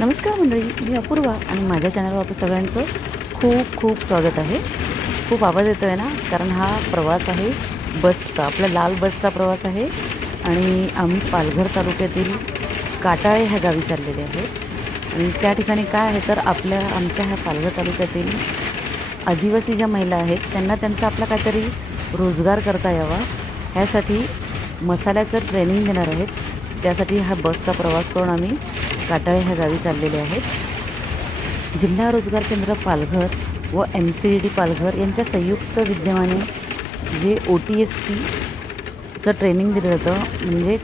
नमस्कार मंडळी मी अपूर्वा आणि माझ्या चॅनलवर आपलं सगळ्यांचं खूप खूप स्वागत आहे. खूप आवाज येतो आहे ना कारण हा प्रवास आहे बसचा आपला लाल बसचा प्रवास आहे आणि आम्ही पालघर तालुक्यातील काटाळे ह्या गावी चाललेले आहे. आणि त्या ठिकाणी काय आहे तर आपल्या आमच्या ह्या पालघर तालुक्यातील आदिवासी ज्या महिला आहेत त्यांना त्यांचा आपला काहीतरी रोजगार करता यावा. ह्यासाठी मसाल्याचं ट्रेनिंग देणार आहेत. त्यासाठी हा बसचा प्रवास करून आम्ही काटाळे ह्या गावी चाललेले आहेत. जिल्हा रोजगार केंद्र पालघर व M C D D Palghar यांच्या संयुक्त विद्यमाने जे ओ टी एस पीचं ट्रेनिंग दिलं जातं म्हणजेच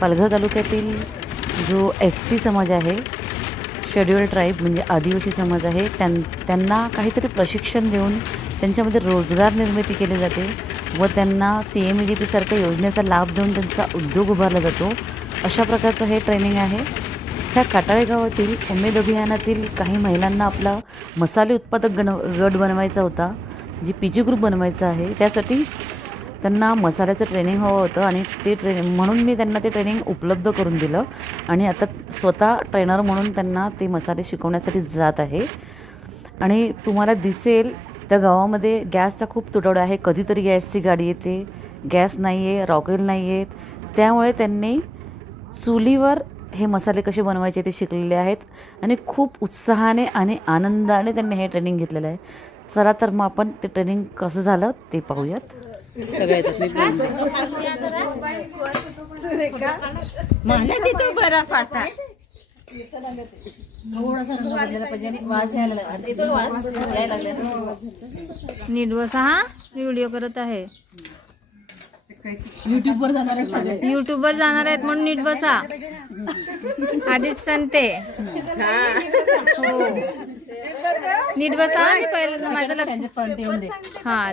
पालघर तालुक्यातील जो एस टी समाज आहे शेड्युल ट्राईब म्हणजे आदिवासी समाज आहे त्यां त्यांना काहीतरी प्रशिक्षण देऊन त्यांच्यामध्ये रोजगार निर्मिती केली जाते व त्यांना सी एम ई जी पीसारख्या योजनेचा लाभ देऊन त्यांचा उद्योग उभारला जातो. अशा प्रकारचं हे ट्रेनिंग आहे. ह्या काटाळे गावातील उमेद अभियानातील काही महिलांना आपला मसाले उत्पादक गण गट बनवायचा होता. जी पी जी ग्रुप बनवायचा आहे. त्यासाठीच त्यांना मसाल्याचं ट्रेनिंग हवं होतं आणि ते ट्रेनिंग म्हणून मी त्यांना ते ट्रेनिंग उपलब्ध करून दिलं. आणि आता स्वतः ट्रेनर म्हणून त्यांना ते मसाले शिकवण्यासाठी जात आहे. आणि तुम्हाला दिसेल त्या गावामध्ये गॅसचा खूप तुटवडा आहे. कधीतरी गॅसची गाडी येते. गॅस नाही आहे रॉकेल नाही आहेत त्यामुळे त्यांनी चुलीवर हे मसाले कसे बनवायचे ते शिकलेले आहेत आणि खूप उत्साहाने आणि आनंदाने त्यांनी हे ट्रेनिंग घेतलेलं आहे. चला तर मग आपण ते ट्रेनिंग कसं झालं ते पाहूयात. तो बरा नीट बसा हा? मी व्हिडिओ करत आहे. युट्यूबवर जाणार आहेत म्हणून नीट बसा. आधीच सांगते. हो नीट बसा मी पहिलं माझं लक्ष. हा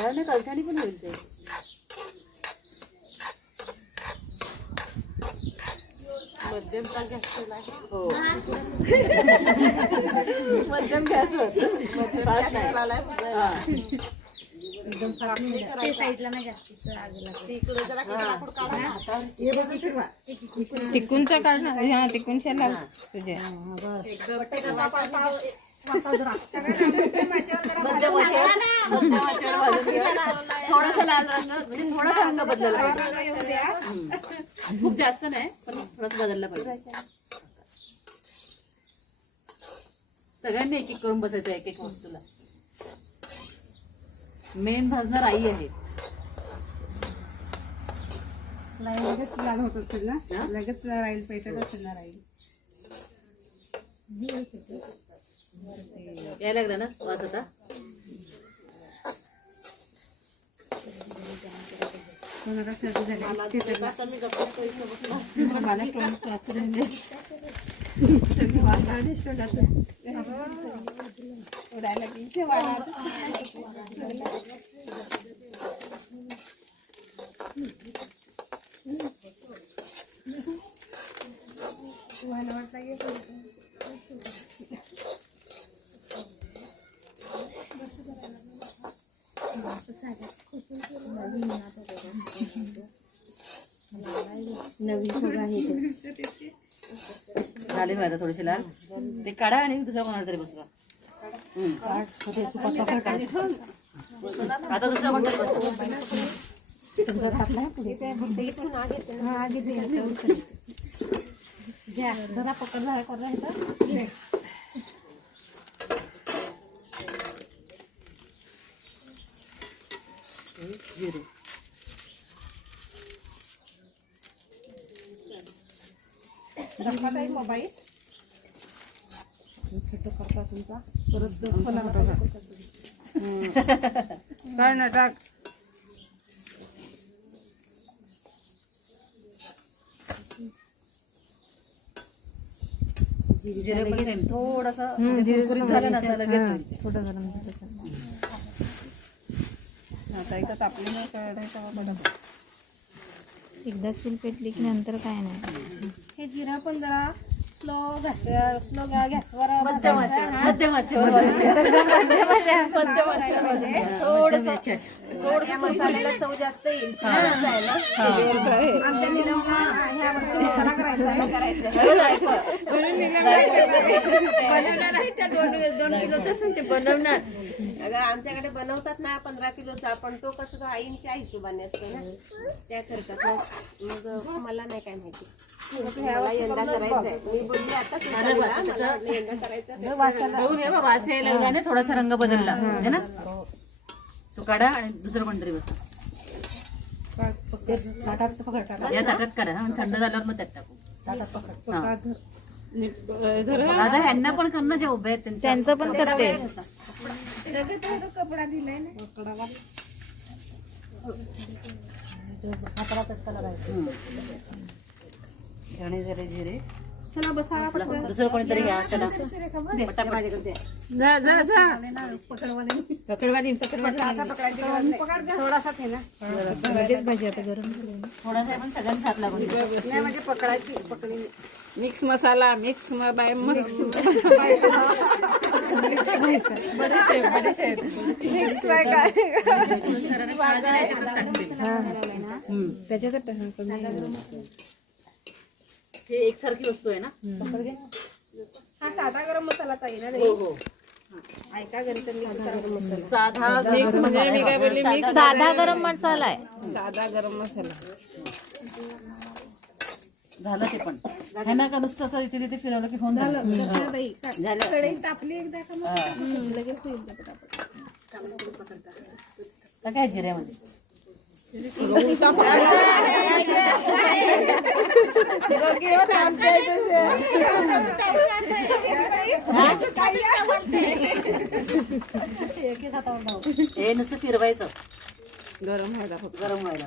आले कलथानी पण होईल ते. मध्यम गॅस हो. मध्यम नाही. हा. काढणार हा. तिकून शेला तुझे. थोडासा लाल रंग म्हणजे थोडासा रंग बदलला पाहिजे. हम्म. खूप जास्त नाही पण थोडासा बदलला पाहिजे. सगळ्यांनी एक एक करून बसायचं एक एक वस्तूला. मेन भाजणार आई आहे. लगेच लाल होत असेल ना? लगेच राहील पेटत असेल ना राहील यायला लागला ना वास आता कोणाला मला श्वास येऊन सर्दी वाजला आणि तोंडातून. उडायला लागली. इथे तुम्हाला वाटलं की झाले माझा थोडेसे लाल. ते काढा आणि दुसरा कोणाला तरी बसवा. आता दुसरा कोणतरी बसवा. घ्या. जरा पकड झाला करा इथं. जिरे दाखवा ताई मोबाईल फोटो करता तुमचा परत फोन काय ना टाक थोडस झालं ना लगेच थोडं आता एकच आपली नाही कळायचं एकदा चूल पेटली की नंतर काय नाही. हे जिरा पण जरा स्लो गॅसवर मसाल्याला चव जास्त येईल. आमच्या निलमला ह्या वर्षी मसाला करायचा बनवणार आहे त्या दोन दोन किलोचा असं ते बनवणार. अगं आमच्याकडे बनवतात ना पंधरा किलोचा. पण तो कसं तो आईंच्या हिशोबाने असतो ना त्या करतात मग मग मला नाही काय माहिती. मला यंदा करायचंय. मी बोलली आता मला वाटलं यंदा करायचं लागला ना थोडासा रंग बदलला. है. ना? तो काढा आणि दुसरं कोणतरी बसा. या ताटात काढा हा, थंड झाल्यावर मग त्यात टाकू. हा. आता ह्यांना पण करणं जे उभे आहेत त्यांचं त्यांचं पण करते कपडा दिलाय ना धणे जरे जिरे चला बसा आपलं दुसरं कोणीतरी घ्या चला पटापट. जा जा जा पकडवादी थोडासा थोडासा पण हात लागून म्हणजे पकडायची पकडी mix masala mix by mix एकसारखी वस्तू आहे ना? हा साधा गरम मसाला ताई ना हो हो. ऐका घरी तर मिक्स गरम मसाला. साधा मिक्स म्हणजे मी काय बोलली मिक्स साधा गरम मसाला आहे. साधा गरम मसाला. झालं ते पण. ह्यांना का? नुसतं असं इथे तिथे फिरवलं की होऊन झालं. कढई तापली एकदा का मग? हम्म, लगेच होईल पटापट काय जिऱ्यामध्ये? हे. नुसतं फिरवायचं. गरम व्हायला गरम व्हायला.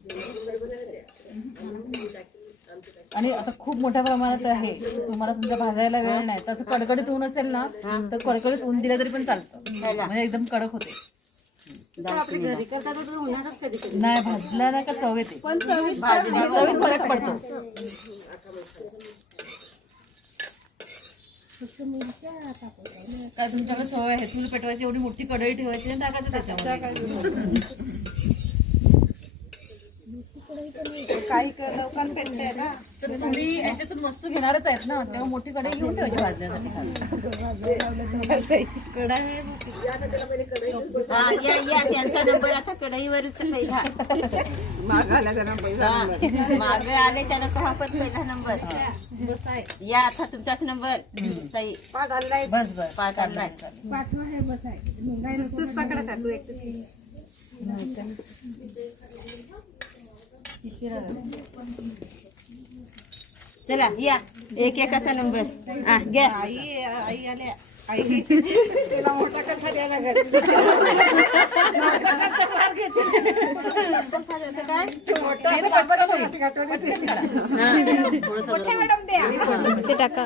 आणि आता खूप मोठ्या प्रमाणात आहे. तुम्हाला तुमच्या भाजायला वेळ नाही तर असं कडकडीत ऊन असेल ना तर कडकडीत ऊन दिलं तरी पण चालतं. म्हणजे एकदम कडक होते. नाही भाजला नाही का चव येते? चवीत फरक पडतो. काय तुमच्याकडे सवय आहे? चूल पेटवायची एवढी मोठी कढई ठेवायची आणि टाकायचं त्याच्यामध्ये. काही लवकर पेटते ना तर तुम्ही ह्याच्यातून वस्तू घेणारच आहेत ना तेव्हा मोठी कढई घेऊन ठेवायची भाजण्यासाठी खाली. या या त्यांचा नंबर आता कढईवरच पहिला मागे आले त्याला कहा पण पहिला नंबर या आता तुमचाच नंबर ताई बस बस पाठ आणलाय पाठवा हे पकडा तू एक चला या. एक एकाचा नंबर. हा घ्या. आई आई आल्या. आई तिला मोठा कथा द्यायला ते टाका.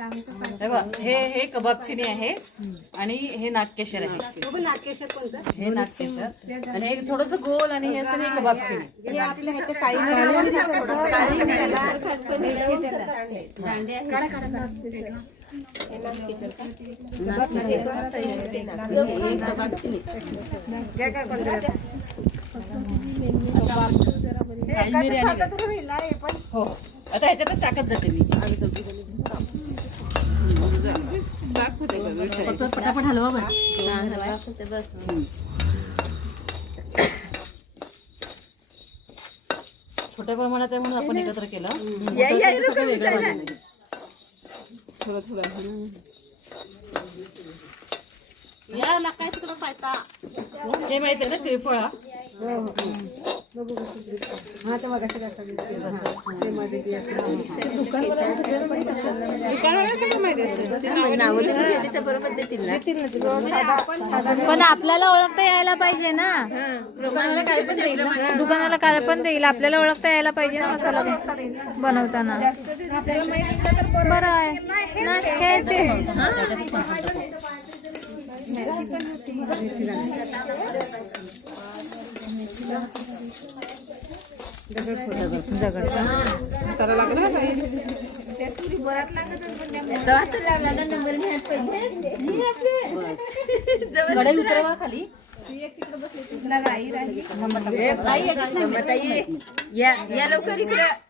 हे बघा, हे हे कबाब चिनी आहे आणि हे नागकेशर आहे. कोणतं? हे नागकेशर. आणि हे थोडस गोल आणि हे असं हे कबाब चिनी हे आपल्या ह्याच्या काही काळी मिरी आणि हो. आता ह्याच्यातच टाकत जाते मी. पटापट हलवा बरं छोट्या प्रमाणात आहे म्हणून आपण एकत्र केलं. मोठं सगळं वेगळं भाजून आहे. काय तिकडं हे माहिती आहे ना पण आपल्याला ओळखता यायला पाहिजे ना दुकानाला काय पण देईल दुकानाला काय पण देईल आपल्याला ओळखता यायला पाहिजे ना मसाला बनवताना बरं आहे हे ते कढई उतरवा खाली या या लवकर इकडे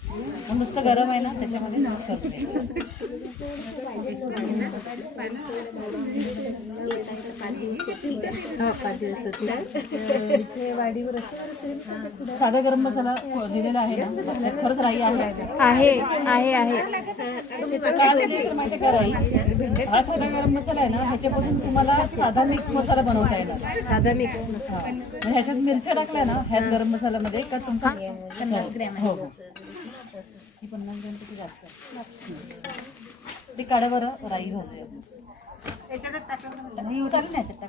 नुसतं गरम आहे ना त्याच्यामध्ये मिक्स करते. साधा गरम मसाला लिहिलेला आहे ना खरंच राई आहे. आहे आहे आहे. काय होतं माहिती का राई? हा साधा गरम मसाला आहे ना ह्याच्यापासून तुम्हाला साधा मिक्स मसाला बनवता येणार. साधा मिक्स म्हणजे ह्याच्यात मिरच्या टाकल्या ना ह्याच गरम मसाल्यामध्ये का तुमचा ग्रॅम हो. हो. ही पन्नास ग्रॅम किती जास्त. ते काढा बरं राई भाजूया आणि चालेल ना टाका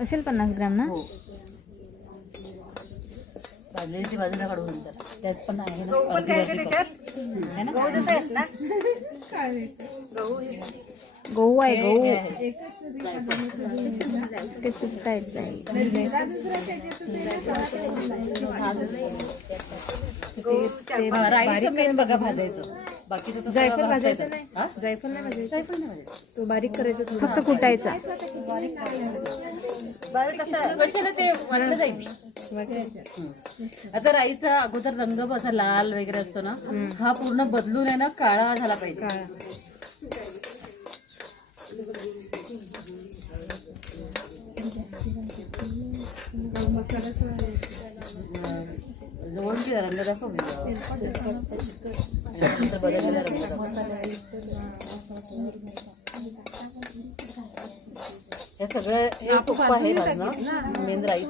असेल पन्नास ग्राम ना? हो. भाजलेली बाजूला काढून नंतर त्यात पण आहे ना. है ना? गहू आहे गहू. आहे. ते जाईल हा, बघा भाजायचं. बाकीचं तर सगळं भाजायचं हा? जायफळ नाही भाजायचं. जायफळ नाही भाजायचं. तो बारीक करायचं फक्त कुटायचा. कशाला ते वाटलं जाईल? आता राईचा अगोदर रंग असा लाल वगैरे असतो ना हा पूर्ण बदलून आहे ना काळा झाला पाहिजे. हे सगळं हे सोपं आहे भाजणं. मेन आहे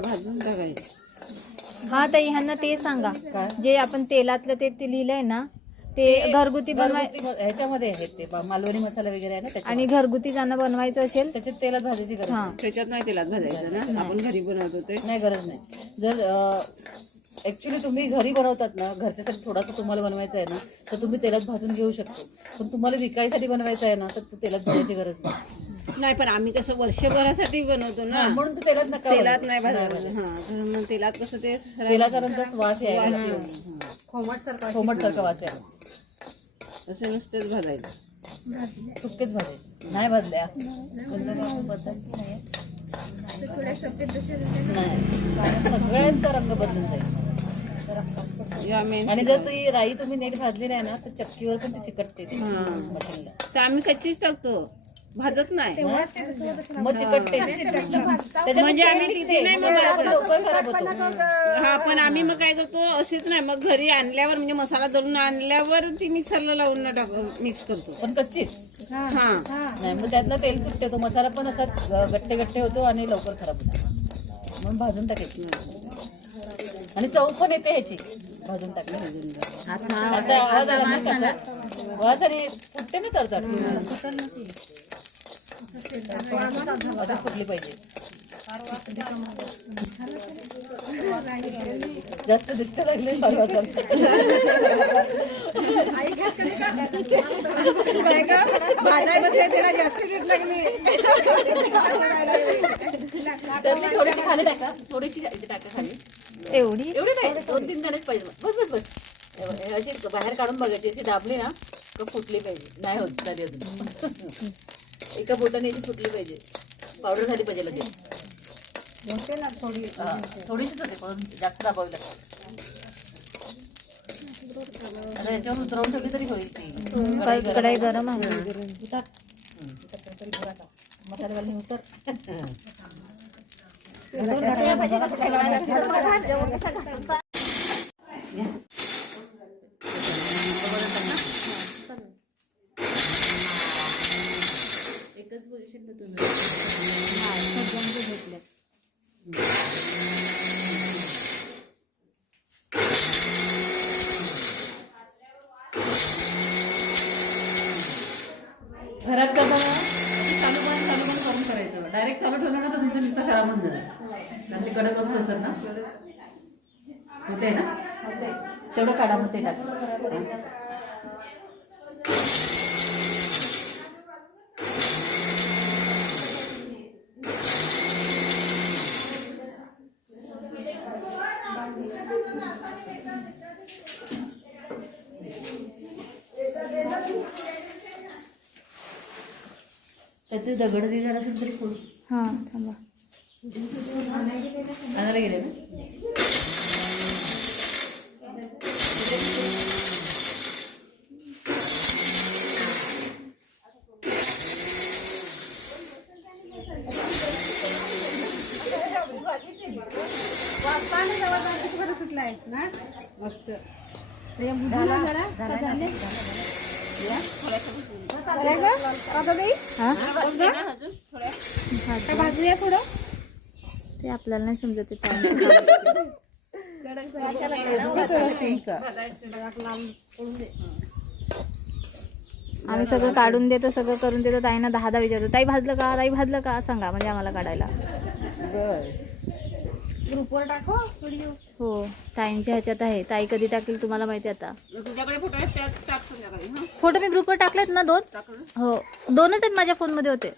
भाजून टाकायचं हा ताई ह्यांना ते सांगा. जे आपण तेलातलं ते ते लिहिलंय ना ते घरगुती बनवाय घरगुती ह्याच्यामध्ये आहेत ते बा- मालवणी मसाला वगैरे आहे ना त्याच्यात आणि घरगुती ज्यांना बनवायचं असेल त्याच्यात तेलात भाजायची गरज हा. त्याच्यात नाही तेलात भाजायचं ना? आपण घरी बनवतो ते. नाही गरज नाही. जर ऍक्च्युली तुम्ही घरी बनवतात ना घरच्यासाठी थोडासा तुम्हाला बनवायचं आहे ना तर तुम्ही तेलात भाजून घेऊ शकतो. पण तुम्हाला विकायसाठी बनवायचं आहे ना तर ते तेलात भाजायची गरज नाही. नाही पण आम्ही कसं वर्षभरासाठी बनवतो ना. म्हणून तू तेलात नका तेलात. नाही हा मग तेलात कसं ते तेलाचा नंतर वास यायला खोमट सारखा वास यायला तसे नुसतेच भाजायचं. सुक्केच भाजायचे. नाही भाजल्या. कोणत्या गावात बदलत नाही. नाही. सगळ्यांचा रंग बदलून जाईल. आणि जर ती राई तुम्ही नीट भाजली नाही ना तर चक्कीवर पण ती चिकटते ती. मटणला. तर आम्ही कच्चीच टाकतो. भाजत नाही. मग? चिकटते म्हणजे आम्ही तिथे नाही मग लवकर खराब होतो. हा पण आम्ही मग काय करतो असेच नाही. मग घरी आणल्यावर म्हणजे मसाला दळून आणल्यावर ती मिक्सरला लावून ना टाक मिक्स करतो. पण कच्चीच. हा नाही मग त्यातलं तेल सुटते. तो मसाला पण असा गट्टे गट्टे होतो आणि लवकर खराब होतो. म्हणून भाजून टाकायची. आणि चव पण येते ह्याची. भाजून टाकली आता आवाज आला ना त्याचा? आवाज आणि फुटते ना तरतात आता फुटली पाहिजे. जास्त दिसत लागले थोडीशी खाली टाका. थोडीशी टाका खाली. एवढी? एवढी नाही दोन तीन जणच पाहिजे. बस बस बस. एव- अशी बाहेर काढून बघायची अशी दाबली ना का फुटली पाहिजे. नाही होत झाली अजून. एका बोटाने अशी फुटली पाहिजे. पावडर झाली पाहिजे लगेच. हा, थोडीशीच होते पण जास्त दाबावी लागते. आता याच्यावर उतरवून ठेवली तरी होईल ती. कढाई गरम आहे. एकच पोझिशन घरात करताना चालू पण चालू पण करून करायचं डायरेक्ट चालू ठेवलं ना तर तुमचं मिक्सर खराब होऊन जाणार कारण ते कडक वस्तू असतात ना होते ना? तेवढं काढा मग ते टाक त्याचे दगड दिले असेल तरी फोड. हा थांबा. आणायला गेले ना? मस्त भाजूया थोडं ते आपल्याला नाही समजत. आम्ही सगळं काढून देतो सगळं करून देतो ताईंना दहा दहा विचारतो ताई भाजलं का? ताई भाजलं का? सांगा म्हणजे आम्हाला काढायला. ग्रुपवर टाको व्हिडिओ हो ताईंच्या ह्याच्यात आहे. ताई कधी टाकेल तुम्हाला माहिती आहे आता. तुझ्याकडे फोटो फोटो मी ग्रुपवर टाकलेत ना दोन? हो दोनच आहेत माझ्या फोनमध्ये होते.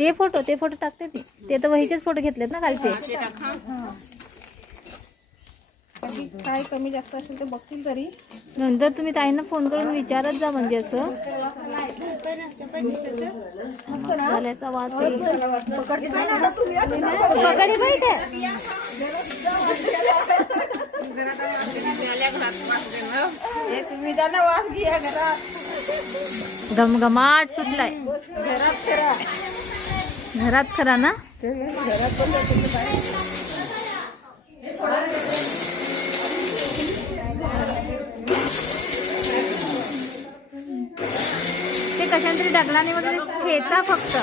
ते फोटो ते फोटो टाकते मी. ते तर वहीचेच फोटो घेतलेत ना कालचे. ते काय कमी जास्त असेल ते बघतील तरी. नंतर तुम्ही ताईंना फोन करून विचारत जा म्हणजे असं. मसाल्याचा वास येईल. पकडी बाई काय तुम्ही त्यांना वास घ्या घरात. घमघमाट सुटलाय. घरात घरात खरा ना. ते कशा तरी डगलाने वगैरे खेचा फक्त.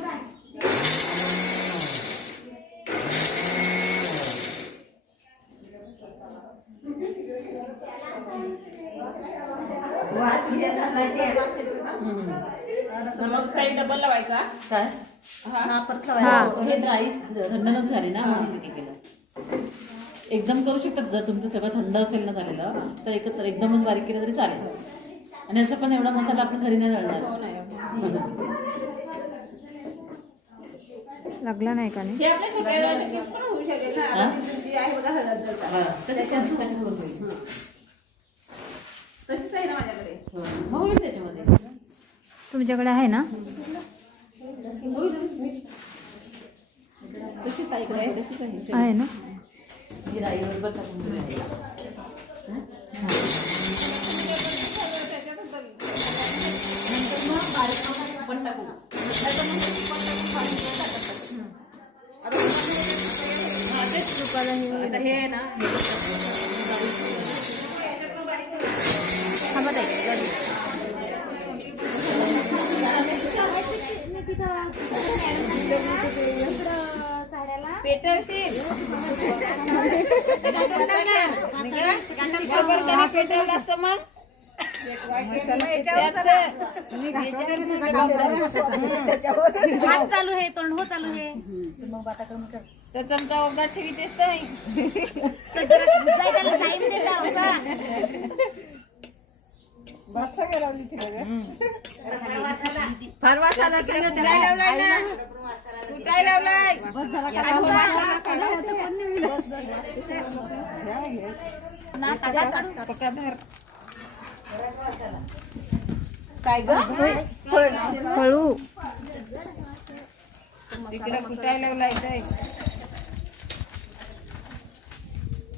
घरात मग काही डबल लावायचा. काय? हा. हो, हे राईस झाले ना म्हणून केलं. एकदम करू शकतात जर तुमचं सगळं थंड असेल ना झालेलं तर एकत्र एकदमच बारीक केलं तरी चालेल. आणि असं पण एवढा मसाला आपण घरी नाही घालणार. लागला नाही का नाही? हे हा? हा. तशीच आहे ना माझ्याकडे. हो, त्याच्यामध्ये. तुमच्याकडे आहे ना? होईल तशी ताई आहे. ना थांबा ताई, पेटवशील खबर कधी पेटवलं असतं मग हात चालू आहे तोंड हो चालू आहे तर चमचा वगैरे ठेवीतेस तर जाय त्याला टाइम दे जाऊ का फरवासाला सगळं कुटायला लावलाय ना कुटायला लावलाय? काय ग? हळू. तिकडे कुटायला लावलाय काय?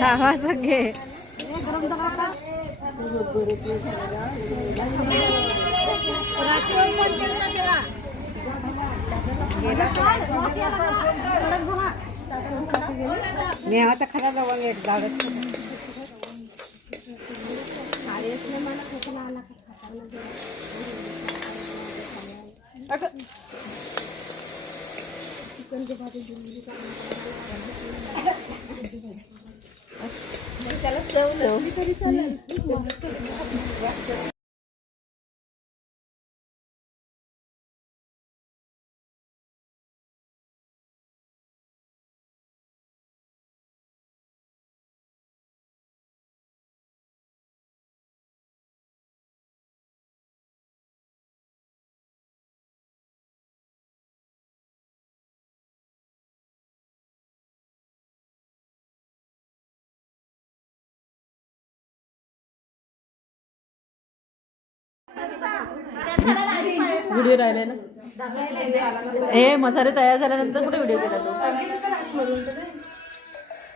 धावा सगळे मी आता खरा जाऊन एक Aquela seleção, né? Aquela seleção. Video राहिले ना? हे मसाले तयार झाल्यानंतर कुठे व्हिडिओ केला तो?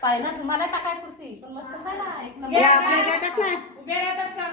पाहिजे तुम्हाला टाकाय पुरती. पण मस्त खायला एक नंबर. आपल्या टाक ना